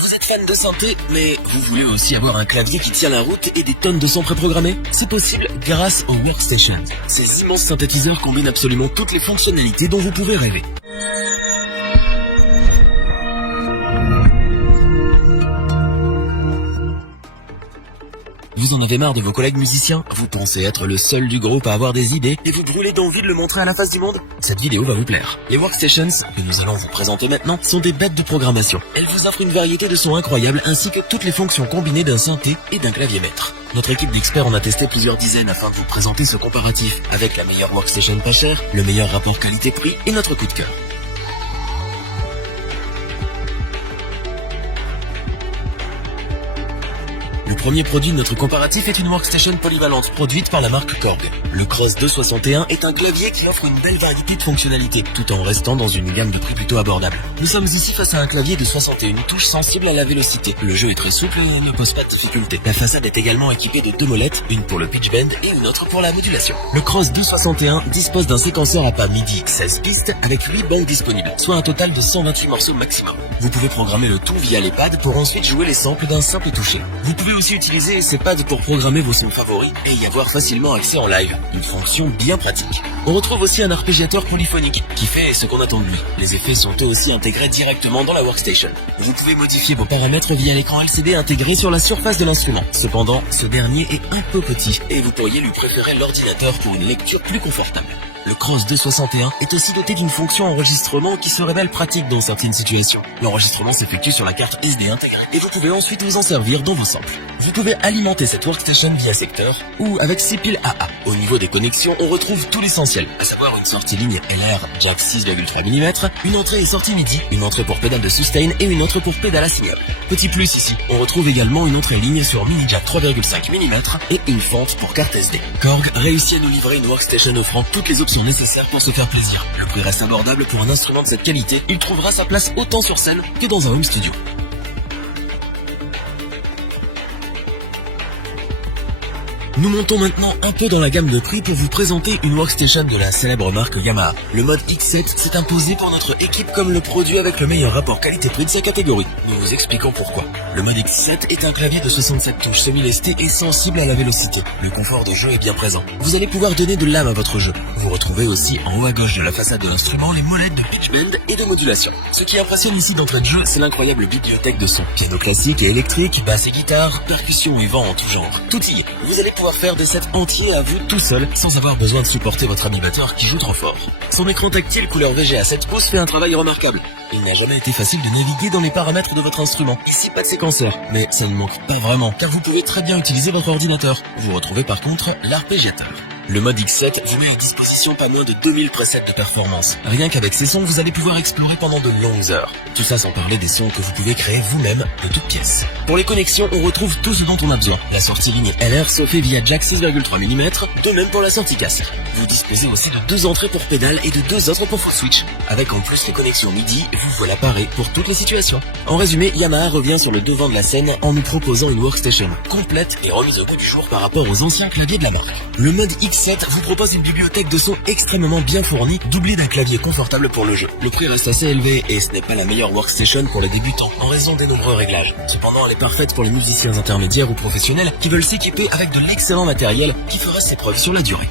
Vous êtes fan de synthé, mais vous voulez aussi avoir un clavier qui tient la route et des tonnes de sons préprogrammés? C'est possible grâce aux Workstations. Ces immenses synthétiseurs combinent absolument toutes les fonctionnalités dont vous pouvez rêver. Vous en avez marre de vos collègues musiciens? Vous pensez être le seul du groupe à avoir des idées et vous brûlez d'envie de le montrer à la face du monde? Cette vidéo va vous plaire. Les Workstations, que nous allons vous présenter maintenant, sont des bêtes de programmation. Elles vous offrent une variété de sons incroyables ainsi que toutes les fonctions combinées d'un synthé et d'un clavier maître. Notre équipe d'experts en a testé plusieurs dizaines afin de vous présenter ce comparatif avec la meilleure Workstation pas chère, le meilleur rapport qualité-prix et notre coup de cœur. Le premier produit de notre comparatif est une Workstation polyvalente produite par la marque Korg. Le Cross 261 est un clavier qui offre une belle variété de fonctionnalités, tout en restant dans une gamme de prix plutôt abordable. Nous sommes ici face à un clavier de 61 touches sensible à la vélocité. Le jeu est très souple et ne pose pas de difficulté. La façade est également équipée de deux molettes, une pour le pitch bend et une autre pour la modulation. Le Cross 261 dispose d'un séquenceur à pas MIDI 16 pistes avec 8 bandes disponibles, soit un total de 128 morceaux maximum. Vous pouvez programmer le tout via les pads pour ensuite jouer les samples d'un simple toucher. Vous pouvez aussi utiliser ces pads pour programmer vos sons favoris et y avoir facilement accès en live, une fonction bien pratique. On retrouve aussi un arpégiateur polyphonique qui fait ce qu'on attend de lui. Les effets sont eux aussi intégrés directement dans la Workstation. Vous pouvez modifier vos paramètres via l'écran LCD intégré sur la surface de l'instrument. Cependant, ce dernier est un peu petit et vous pourriez lui préférer l'ordinateur pour une lecture plus confortable. Le Cross 261 est aussi doté d'une fonction enregistrement qui se révèle pratique dans certaines situations. L'enregistrement s'effectue sur la carte SD intégrée et vous pouvez ensuite vous en servir dans vos samples. Vous pouvez alimenter cette Workstation via secteur ou avec 6 piles AA. Au niveau des connexions, on retrouve tout l'essentiel, à savoir une sortie ligne LR jack 6,3 mm, une entrée et sortie MIDI, une entrée pour pédale de sustain et une autre pour pédale assignable. Petit plus ici, on retrouve également une entrée ligne sur mini jack 3,5 mm et une fente pour carte SD. Korg réussit à nous livrer une Workstation offrant toutes les options nécessaires pour se faire plaisir. Le prix reste abordable pour un instrument de cette qualité, il trouvera sa place autant sur scène que dans un home studio. Nous montons maintenant un peu dans la gamme de prix pour vous présenter une Workstation de la célèbre marque Yamaha. Le mode X7 s'est imposé pour notre équipe comme le produit avec le meilleur rapport qualité-prix de sa catégorie. Nous vous expliquons pourquoi. Le mode X7 est un clavier de 67 touches semi-lesté et sensible à la vélocité. Le confort de jeu est bien présent. Vous allez pouvoir donner de l'âme à votre jeu. Vous retrouvez aussi en haut à gauche de la façade de l'instrument les molettes de pitch bend et de modulation. Ce qui impressionne ici d'entrée de jeu, c'est l'incroyable bibliothèque de sons. Piano classique et électrique, basse et guitare, percussions et vent en tout genre. Tout y est. Vous allez pouvoir faire des sets entiers à vous tout seul sans avoir besoin de supporter votre animateur qui joue trop fort. Son écran tactile couleur VGA 7 pouces fait un travail remarquable. Il n'a jamais été facile de naviguer dans les paramètres de votre instrument. Ici pas de séquenceur, mais ça ne manque pas vraiment car vous pouvez très bien utiliser votre ordinateur. Vous retrouvez par contre l'arpégiateur. Le mode X7 vous met à disposition pas moins de 2000 presets de performance. Rien qu'avec ces sons, vous allez pouvoir explorer pendant de longues heures. Tout ça sans parler des sons que vous pouvez créer vous-même de toutes pièces. Pour les connexions, on retrouve tout ce dont on a besoin. La sortie ligne LR se fait via jack 6,3 mm, de même pour la sortie casque. Vous disposez aussi de 2 entrées pour pédale et de 2 autres pour full switch. Avec en plus les connexions MIDI, vous voilà paré pour toutes les situations. En résumé, Yamaha revient sur le devant de la scène en nous proposant une Workstation complète et remise au goût du jour par rapport aux anciens claviers de la marque. Le mode X7 vous propose une bibliothèque de sons extrêmement bien fournie, doublée d'un clavier confortable pour le jeu. Le prix reste assez élevé et ce n'est pas la meilleure Workstation pour les débutants en raison des nombreux réglages. Cependant, elle est parfaite pour les musiciens intermédiaires ou professionnels qui veulent s'équiper avec de l'excellent matériel qui fera ses preuves sur la durée.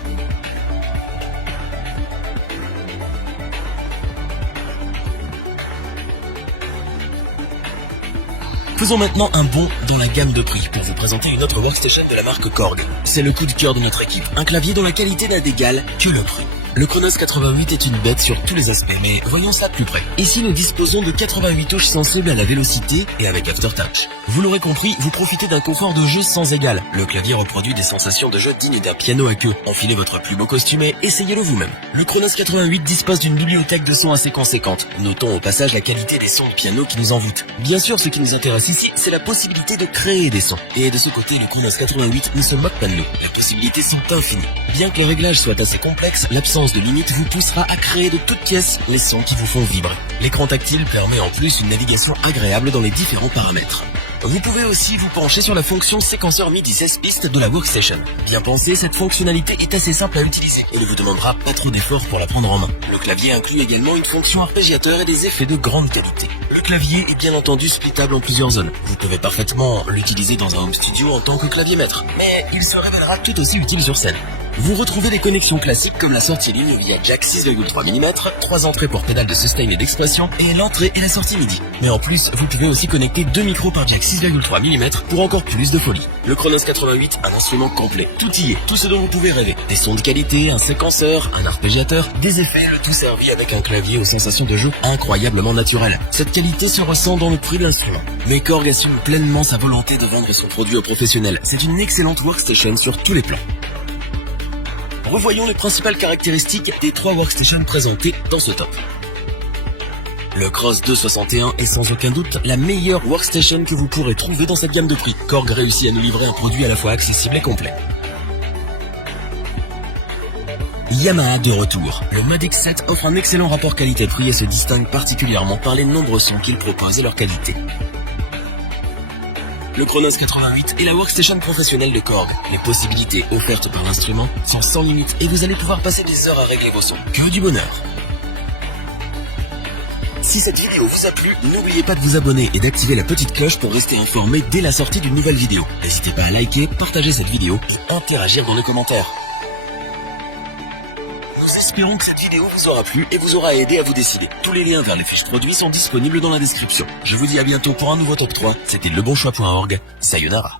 Faisons maintenant un bond dans la gamme de prix pour vous présenter une autre Workstation de la marque Korg. C'est le coup de cœur de notre équipe, un clavier dont la qualité n'a d'égal que le prix. Le Chronos 88 est une bête sur tous les aspects, mais voyons ça de plus près. Ici, nous disposons de 88 touches sensibles à la vélocité et avec Aftertouch. Vous l'aurez compris, vous profitez d'un confort de jeu sans égal. Le clavier reproduit des sensations de jeu dignes d'un piano à queue. Enfilez votre plus beau costume et essayez-le vous-même. Le Chronos 88 dispose d'une bibliothèque de sons assez conséquente. Notons au passage la qualité des sons de piano qui nous envoûtent. Bien sûr, ce qui nous intéresse ici, c'est la possibilité de créer des sons. Et de ce côté, le Chronos 88 ne se moque pas de nous. Les possibilités sont infinies. Bien que les réglages soient assez complexes, l'absence l'absence de limite vous poussera à créer de toutes pièces les sons qui vous font vibrer. L'écran tactile permet en plus une navigation agréable dans les différents paramètres. Vous pouvez aussi vous pencher sur la fonction séquenceur MIDI 16 pistes de la Workstation. Bien pensé, cette fonctionnalité est assez simple à utiliser et ne vous demandera pas trop d'efforts pour la prendre en main. Le clavier inclut également une fonction arpégiateur et des effets de grande qualité. Le clavier est bien entendu splittable en plusieurs zones. Vous pouvez parfaitement l'utiliser dans un home studio en tant que clavier maître, mais il se révélera tout aussi utile sur scène. Vous retrouvez des connexions classiques comme la sortie ligne via jack 6,3 mm, 3 entrées pour pédale de sustain et d'expression, et l'entrée et la sortie MIDI. Mais en plus, vous pouvez aussi connecter 2 micros par jack 6,3 mm pour encore plus de folie. Le Chronos 88, un instrument complet. Tout y est, tout ce dont vous pouvez rêver. Des sons de qualité, un séquenceur, un arpégiateur, des effets, le tout servi avec un clavier aux sensations de jeu incroyablement naturelles. Cette qualité se ressent dans le prix de l'instrument. Mais Korg assume pleinement sa volonté de vendre son produit aux professionnels. C'est une excellente workstation sur tous les plans. Revoyons les principales caractéristiques des 3 workstations présentées dans ce top. Le Cross 261 est sans aucun doute la meilleure workstation que vous pourrez trouver dans cette gamme de prix. Korg réussit à nous livrer un produit à la fois accessible et complet. Yamaha de retour. Le Mod X7 offre un excellent rapport qualité-prix et se distingue particulièrement par les nombreux sons qu'il propose et leur qualité. Le Chronos 88 est la workstation professionnelle de Korg. Les possibilités offertes par l'instrument sont sans limite et vous allez pouvoir passer des heures à régler vos sons. Que du bonheur! Si cette vidéo vous a plu, n'oubliez pas de vous abonner et d'activer la petite cloche pour rester informé dès la sortie d'une nouvelle vidéo. N'hésitez pas à liker, partager cette vidéo et interagir dans les commentaires. Nous espérons que cette vidéo vous aura plu et vous aura aidé à vous décider. Tous les liens vers les fiches produits sont disponibles dans la description. Je vous dis à bientôt pour un nouveau top 3. C'était lebonchoix.org. Sayonara.